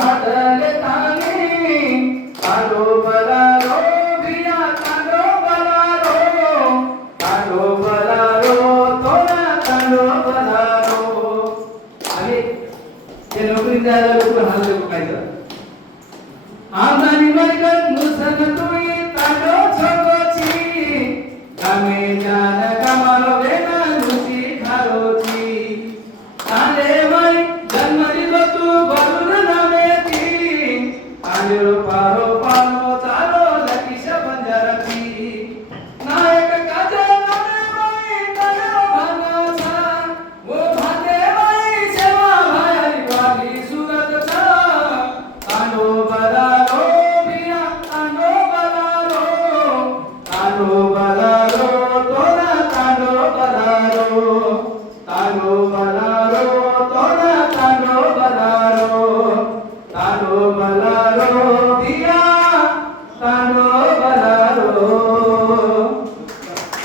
हातले तानी तांडो बलारो भिया तांडो बलारो तोरा तांडो बलारो आणि ते नोकरी द्यायला लोक हातले बघायचं आमदानी वर्गत मुसन तुई तांडो छोकोची गामे जान गामालो बेना लुची खारोची तांडे माई जन्म दिलो तू बरून नामेती आंडिरो पारो पानो चालो लकीश बंजारती नायक काजल नामे माई तांडो भागाचा वो भाते माई सेवा भायरी वाली सुरतचा तांडो बलारो भिया तांडो बलारो तोरा तांडो बलारो तोरा तांडो बलारो भिया तांडो